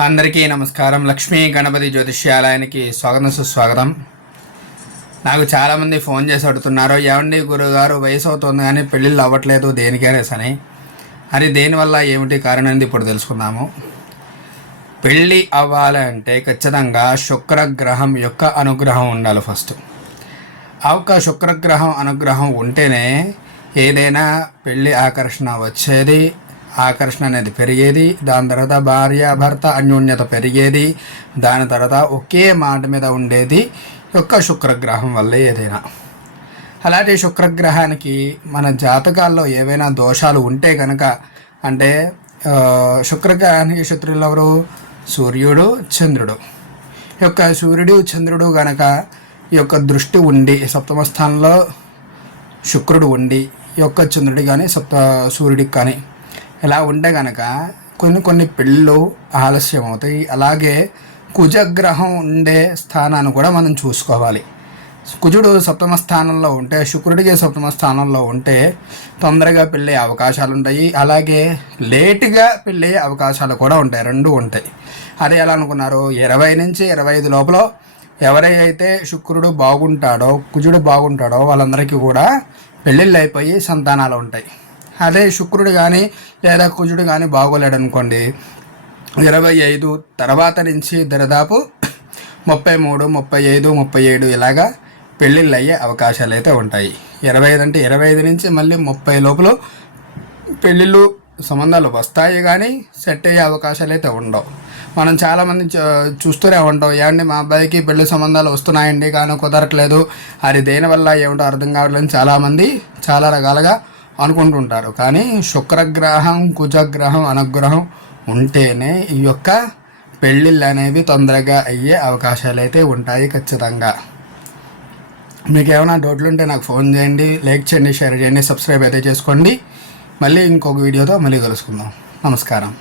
అందరికీ నమస్కారం. లక్ష్మీ గణపతి జ్యోతిష్యాలయానికి స్వాగతం సుస్వాగతం. నాకు చాలామంది ఫోన్ చేసి అడుగుతున్నారు, ఏమండి గురుగారు వయసు అవుతుంది కానీ పెళ్ళిళ్ళు అవ్వట్లేదు దేనికైనా సరే అది దేనివల్ల ఏమిటి కారణం ఇప్పుడు తెలుసుకుందాము. పెళ్ళి అవ్వాలంటే ఖచ్చితంగా శుక్రగ్రహం యొక్క అనుగ్రహం ఉండాలి. ఫస్ట్ ఆ ఒక్క శుక్రగ్రహం అనుగ్రహం ఉంటేనే ఏదైనా పెళ్ళి ఆకర్షణ వచ్చేది, ఆకర్షణ అనేది పెరిగేది, దాని తర్వాత భార్య భర్త అన్యోన్యత పెరిగేది, దాని తర్వాత ఒకే మాట మీద ఉండేది యొక్క శుక్రగ్రహం వల్లే ఏదైనా. అలాంటి శుక్రగ్రహానికి మన జాతకాల్లో ఏవైనా దోషాలు ఉంటే కనుక, అంటే శుక్రగ్రహానికి శత్రువులు ఎవరు? సూర్యుడు చంద్రుడు. ఈ యొక్క సూర్యుడు చంద్రుడు కనుక ఈ యొక్క దృష్టి ఉండి సప్తమ స్థానంలో శుక్రుడు ఉండి ఈ యొక్క చంద్రుడి కానీ సూర్యుడికి కానీ ఇలా ఉంటే కనుక కొన్ని పెళ్ళిళ్ళు ఆలస్యం అవుతాయి. అలాగే కుజగ్రహం ఉండే స్థానాన్ని కూడా మనం చూసుకోవాలి. కుజుడు సప్తమ స్థానంలో ఉంటే, శుక్రుడికి సప్తమ స్థానంలో ఉంటే తొందరగా పెళ్ళే అవకాశాలు ఉంటాయి. అలాగే లేటుగా పెళ్ళే అవకాశాలు కూడా ఉంటాయి, రెండు ఉంటాయి. అదే ఎలా అనుకున్నారు, 20 నుంచి 25 లోపల ఎవరైతే శుక్రుడు బాగుంటాడో కుజుడు బాగుంటాడో వాళ్ళందరికీ కూడా పెళ్ళిళ్ళు అయిపోయి సంతానాలు ఉంటాయి. అదే శుక్రుడు కానీ లేదా కుజుడు కానీ బాగోలేడు అనుకోండి, 25 తర్వాత నుంచి దరిదాపు 33, 35, 37 ఇలాగా పెళ్ళిళ్ళు అయ్యే అవకాశాలు అయితే ఉంటాయి. 25 అంటే 25 నుంచి మళ్ళీ 30 లోపల పెళ్ళిళ్ళు సంబంధాలు వస్తాయి కానీ సెట్ అయ్యే అవకాశాలు అయితే ఉండవు. మనం చాలామంది చూస్తూనే ఉంటాం, ఏమండి మా అబ్బాయికి పెళ్లి సంబంధాలు వస్తున్నాయండి కానీ కుదరట్లేదు, అది దేనివల్ల ఏమిటో అర్థం కావట్లేదు చాలామంది చాలా రకాలుగా అనుకుంటుంటారు. కానీ శుక్రగ్రహం కుజగ్రహం అనుగ్రహం ఉంటేనే ఈ యొక్క పెళ్ళిళ్ళు అనేవి తొందరగా అయ్యే అవకాశాలు అయితే ఉంటాయి ఖచ్చితంగా. మీకు ఏమైనా డౌట్లు ఉంటే నాకు ఫోన్ చేయండి, లైక్ చేయండి, షేర్ చేయండి, సబ్స్క్రైబ్ అయితే చేసుకోండి. మళ్ళీ ఇంకొక వీడియోతో మళ్ళీ కలుసుకుందాం. నమస్కారం.